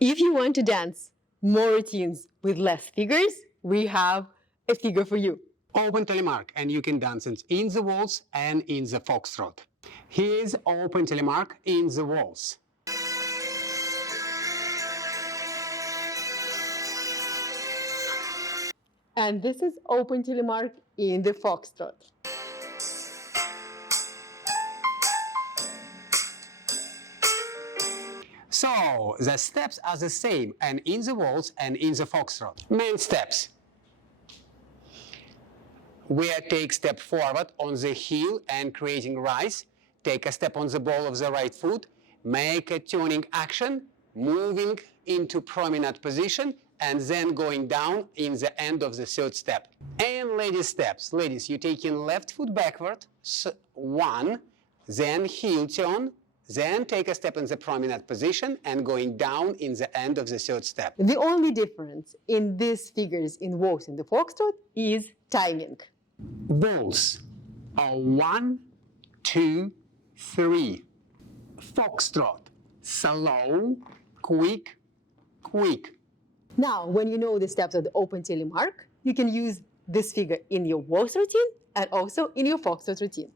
If you want to dance more routines with less figures, we have a figure for you. Open Telemark, and you can dance it in the waltz and in the foxtrot. Here's Open Telemark in the waltz. And this is Open Telemark in the foxtrot. So, the steps are the same, and in the waltz and in the foxtrot. Main steps. We take step forward on the heel and creating rise. Take a step on the ball of the right foot. Make a turning action, moving into promenade position, and then going down in the end of the third step. And ladies steps. Ladies, you're taking left foot backward, one, then heel turn, then take a step in the promenade position and going down in the end of the third step. The only difference in these figures in waltz and the foxtrot is timing. Balls are 1, 2, 3. Foxtrot, slow, quick, quick. Now, when you know the steps of the Open Telemark, you can use this figure in your waltz routine and also in your foxtrot routine.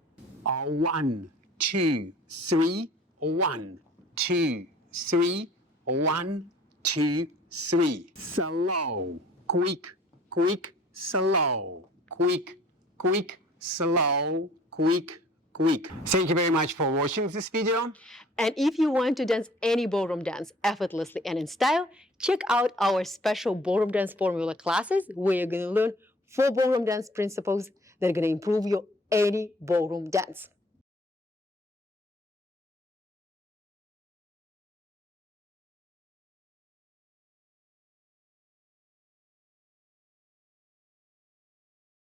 1, 2, 3, 1, 2, 3, 1, 2, 3. Slow, quick, quick, slow, quick, quick, slow, quick, quick. Thank you very much for watching this video. And if you want to dance any ballroom dance effortlessly and in style, check out our special ballroom dance formula classes where you're going to learn 4 ballroom dance principles that are going to improve your any ballroom dance.